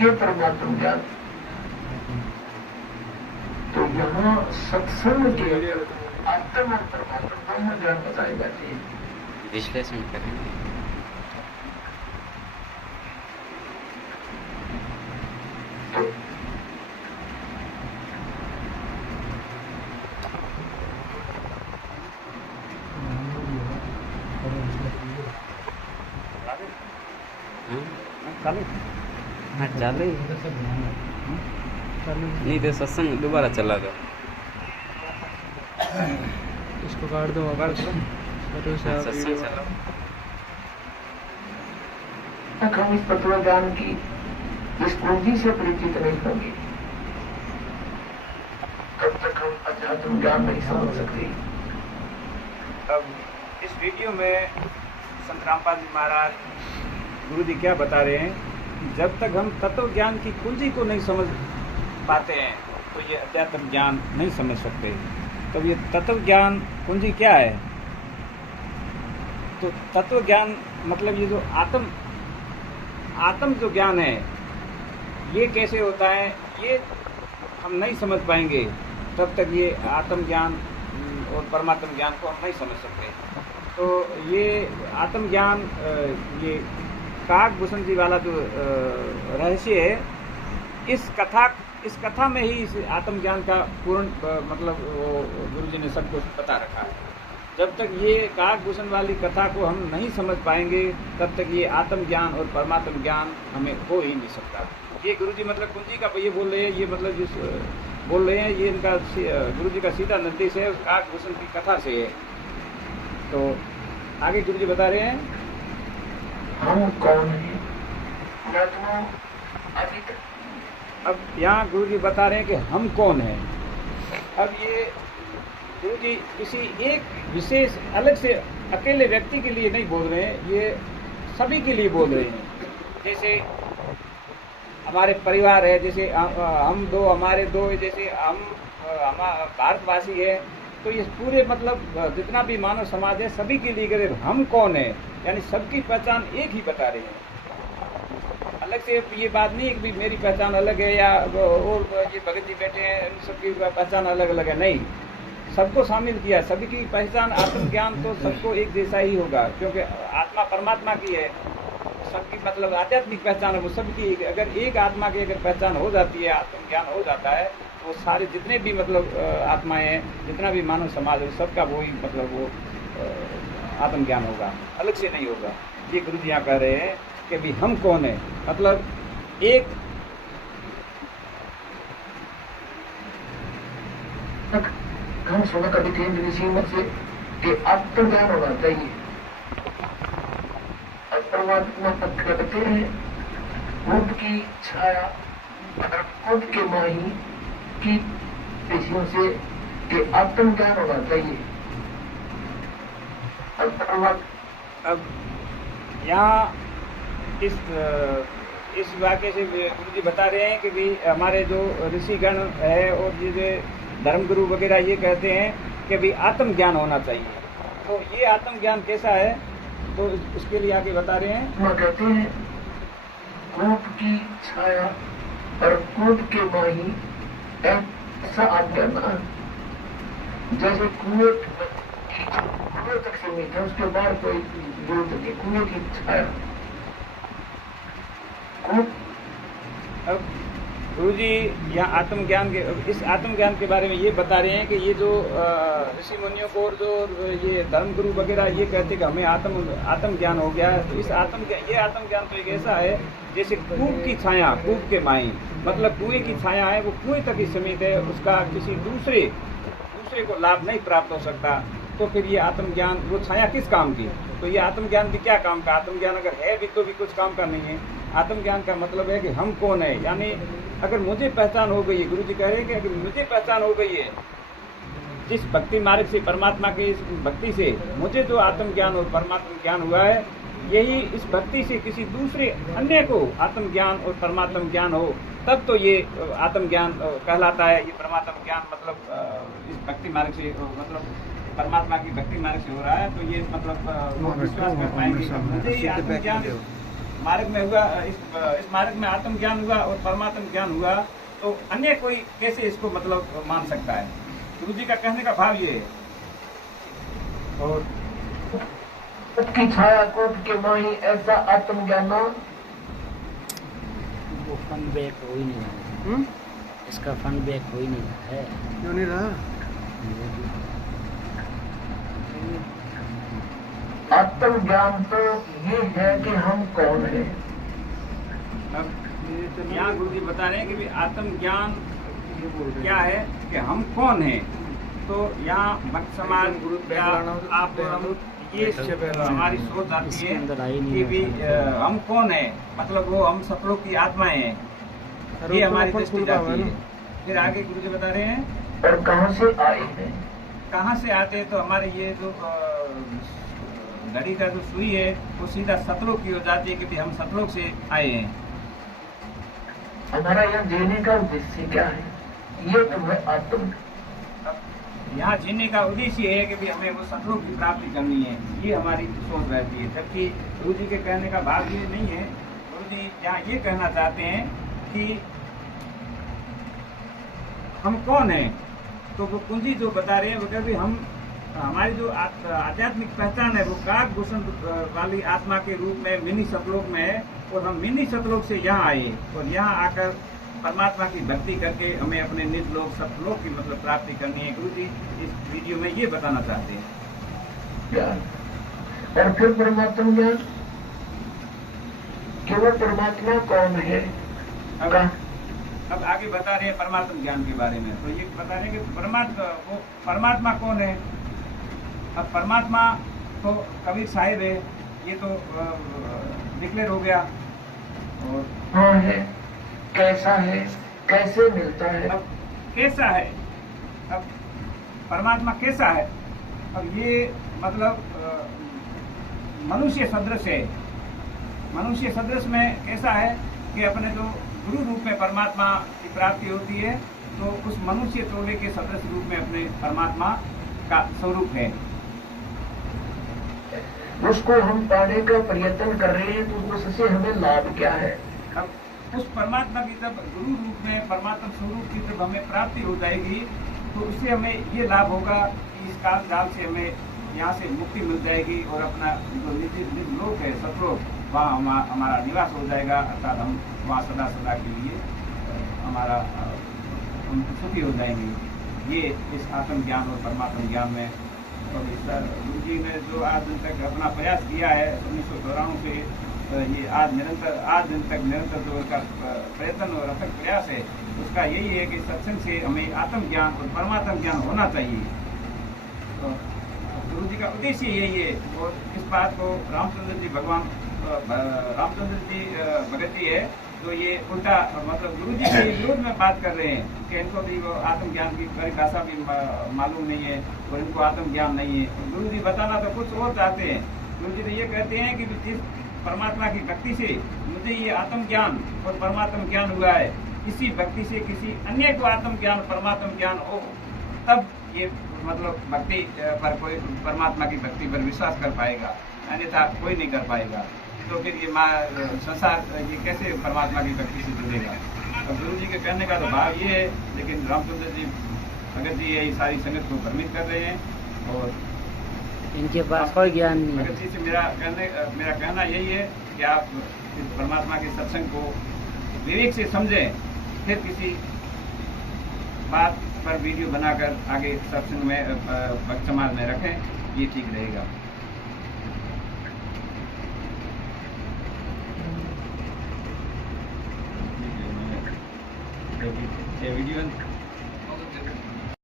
ये परमात्म ज्ञान। तो यहाँ सत्संग के आत्म और परमात्म दोनों ज्ञान बताए जाते हैं। विश्लेषण करेंगे। हाँ चालू नहीं तो सत्संग दोबारा चला गया। इसको काट दो वापस। सत्संग चला। हम इस तत्व ज्ञान की इस पूंजी से परिचित नहीं होंगे तब तक हम अध्यात्म ज्ञान नहीं समझ सकते। अब इस वीडियो में संत रामपाल जी महाराज गुरु जी क्या बता रहे हैं कि जब तक हम तत्व ज्ञान की कुंजी को नहीं समझ पाते हैं तो ये अध्यात्म ज्ञान नहीं समझ सकते। तो ये तत्व ज्ञान कुंजी क्या है? तो तत्व ज्ञान मतलब ये जो आत्म जो ज्ञान है ये कैसे होता है ये हम नहीं समझ पाएंगे तब तक ये आत्म ज्ञान और परमात्म ज्ञान को हम नहीं समझ सकते। तो ये आत्म ज्ञान ये काकभूषण जी वाला जो रहस्य है इस कथा में ही इस आत्म ज्ञान का पूर्ण मतलब गुरु जी ने सब कुछ बता रखा है। जब तक ये काकभूषण वाली कथा को हम नहीं समझ पाएंगे तब तक ये आत्म ज्ञान और परमात्म ज्ञान हमें हो ही नहीं सकता। ये गुरु जी मतलब कुंजी का ये बोल रहे हैं, ये मतलब जिस बोल रहे हैं ये इनका गुरु जी का सीधा निर्देश है उस काकभूषण की कथा से है। तो आगे गुरु जी बता रहे हैं हम कौन हैं। अब यहाँ गुरु जी बता रहे हैं कि हम कौन हैं। अब ये गुरु जी किसी एक विशेष अलग से अकेले व्यक्ति के लिए नहीं बोल रहे हैं, ये सभी के लिए बोल रहे हैं। जैसे हमारे परिवार है, जैसे हम दो हमारे दो, जैसे हम भारतवासी है, तो ये पूरे मतलब जितना भी मानव समाज है सभी के लिए अगर हम कौन है यानी सबकी पहचान एक ही बता रहे हैं। अलग से ये बात नहीं है कि मेरी पहचान अलग है या और ये भगत जी बैठे हैं इन सबकी पहचान अलग अलग है, नहीं, सबको शामिल किया। सभी की पहचान आत्मज्ञान तो सबको एक जैसा ही होगा क्योंकि आत्मा परमात्मा की है। सबकी मतलब आध्यात्मिक पहचान है वो सबकी। अगर एक आत्मा की अगर पहचान हो जाती है, आत्मज्ञान हो जाता है तो सारे जितने भी मतलब आत्माएं हैं, जितना भी मानव समाज है सबका वही मतलब वो आत्मज्ञान होगा, अलग से नहीं होगा। ये गुरु जी यहाँ कह रहे हैं कि भी हम कौन है, मतलब एक हम सुना कभी थे ऋषि में से कि आत्मज्ञान होना चाहिए। परमात्मा कहते हैं खुद की छाया और खुद के माही की ऋषियों से कि आत्मज्ञान होना चाहिए। अब यहाँ इस वाक्य से गुरु जी बता रहे हैं कि भी हमारे जो ऋषिगण है और ये धर्मगुरु वगैरह ये कहते हैं कि भी आत्मज्ञान होना चाहिए। तो ये आत्मज्ञान कैसा है तो उसके लिए आगे बता रहे हैं। वह कहते हैं कूप की छाया और कूप के माही ऐसा आत्मज्ञान जैसे कुएं तक सीमित है, उसके बाद कोई जरूरत नहीं। कुएं की छाया। अब गुरु जी यहाँ आत्मज्ञान के इस आत्मज्ञान के बारे में ये बता रहे हैं कि ये जो ऋषि मुनियों को और जो ये धर्मगुरु वगैरह ये कहते हैं कि हमें आत्मज्ञान हो गया है। तो इस ये आत्मज्ञान तो एक ऐसा है जैसे कूप की छाया, कूप के माई, मतलब कुएं की छाया है वो कुएं तक ही सीमित है, उसका किसी दूसरे को लाभ नहीं प्राप्त हो सकता। तो फिर ये आत्मज्ञान वो छाया किस काम की? तो ये आत्मज्ञान भी क्या काम का? आत्मज्ञान अगर है भी तो भी कुछ काम का नहीं है। आत्मज्ञान का मतलब है कि हम कौन है, यानी अगर मुझे पहचान हो गई है, गुरु जी कह रहे हैं कि अगर मुझे पहचान हो गई है जिस भक्ति मार्ग से, परमात्मा की इस भक्ति से मुझे जो आत्मज्ञान और परमात्म ज्ञान हुआ है, यही इस भक्ति से किसी दूसरे अन्य को आत्मज्ञान और परमात्म ज्ञान हो तब तो ये आत्मज्ञान कहलाता है। ये परमात्म ज्ञान मतलब इस भक्ति मार्ग से मतलब परमात्मा की भक्ति मार्ग से हो रहा है, तो ये मतलब विश्वास कर पाएंगे मुझे ये आत्मज्ञान मार्ग में हुआ, इस मार्ग में आत्मज्ञान हुआ और परमात्म ज्ञान हुआ, तो अन्य कोई कैसे इसको मतलब मान सकता है? गुरु जी का कहने का भाव ये है। और की छाया कोप के माही ऐसा आत्मज्ञान वो फन बैक हो ही नहीं रहा है। इसका फन बैक हो ही नहीं रहा है। क्यों नहीं रहा? आत्मज्ञान तो ये है कि हम कौन है। अब यहाँ गुरु जी बता रहे हैं कि भी आत्मज्ञान क्या है, कि हम कौन हैं। तो यहाँ भक्त समाज या आप हम ये हमारी सोच आती है कि भी हम कौन है, मतलब वो हम सब लोग की आत्माएं हैं, ये हमारी दृष्टि जाती है। फिर आगे गुरु जी बता रहे हैं और कहाँ से आए हैं। कहाँ से आते हैं, तो हमारे ये जो घड़ी का जो सुई है वो सीधा सतलोक की हो जाती है, क्योंकि हम सतलोक से आए हैं। हमारा यहाँ जीने का उद्देश्य क्या है, ये तो है आत्म। यहाँ जीने का उद्देश्य है कि भी हमें वो सतलोक की प्राप्ति करनी है, ये हमारी सोच रहती है। जबकि गुरु जी के कहने का भाव ये नहीं है। गुरु जी यहाँ ये कहना चाहते हैं कि हम कौन हैं। तो वो कुंजी जो बता रहे हैं वो कहते हम हमारी जो आध्यात्मिक पहचान है वो काग भूषण वाली आत्मा के रूप में मिनी सतलोक में है, और हम मिनी सतलोक से यहाँ आए और यहाँ आकर परमात्मा की भक्ति करके हमें अपने निज लोक सतलोक की मतलब प्राप्ति करनी है। गुरु जी इस वीडियो में ये बताना चाहते हैं। और फिर परमात्मा ज्ञान, केवल परमात्मा कौन है। अब आगे बता रहे हैं परमात्मा ज्ञान के बारे में। तो ये बता रहे हैं कि परमात्मा कौन है। अब परमात्मा तो कबीर साहिब है, ये तो डिक्लेयर हो गया। और हाँ है, कैसा है, कैसे मिलता है। अब कैसा है, अब परमात्मा कैसा है। अब ये मतलब मनुष्य सदृश है। मनुष्य सदृश में कैसा है कि अपने जो गुरु रूप में परमात्मा की प्राप्ति होती है, तो उस मनुष्य तोले के सदृश रूप में अपने परमात्मा का स्वरूप है। उसको हम पाने का प्रयत्न कर रहे हैं, तो उससे हमें लाभ क्या है। अब उस परमात्मा की जब गुरु रूप में परमात्मा स्वरूप की जब हमें प्राप्ति हो जाएगी, तो उससे हमें ये लाभ होगा कि इस काल जाल से हमें यहाँ से मुक्ति मिल जाएगी, और अपना जो निज लोक है सतलोक, वहाँ हमारा निवास हो जाएगा। अर्थात हम वहाँ सदा सदा के लिए हमारा हम सुखी हो जाएंगे। ये इस आत्म ज्ञान और परमात्मा ज्ञान में। तो गुरु जी ने जो आज दिन तक अपना प्रयास किया है 1994 से, ये आज दिन तक निरंतर जो उसका प्रयत्न और अथक प्रयास है, उसका यही है कि सत्संग से हमें आत्मज्ञान और परमात्मा ज्ञान होना चाहिए। तो गुरु जी का उद्देश्य यही है। और इस बात को रामचंद्र जी भगत जी है, तो ये उल्टा मतलब गुरु जी के विरोध में बात कर रहे हैं कि इनको भी वो आत्मज्ञान की परिभाषा भी मालूम नहीं है और इनको आत्मज्ञान नहीं है। तो गुरु जी बताना तो कुछ और चाहते हैं। गुरु जी तो ये कहते हैं कि जिस परमात्मा की भक्ति से मुझे ये आत्मज्ञान और परमात्मा ज्ञान हुआ है, इसी भक्ति से किसी अन्य को आत्मज्ञान परमात्मा ज्ञान हो, तब ये मतलब भक्ति पर कोई परमात्मा की भक्ति पर विश्वास कर पाएगा, अन्यथा कोई नहीं कर पाएगा। तो फिर ये संसार ये कैसे परमात्मा की भक्ति से जुड़ेगा। तो गुरु जी के कहने का तो भाव ये है, लेकिन रामचंद्र जी भगत जी ये सारी संगत को भ्रमित कर रहे हैं, और इनके पास कोई ज्ञान नहीं है। भगत जी से मेरा कहना यही है कि आप इस परमात्मा के सत्संग को विवेक से समझें, फिर किसी बात पर वीडियो बनाकर आगे सत्संग में भक्त समाज में रखें, ये ठीक रहेगा। वीडियो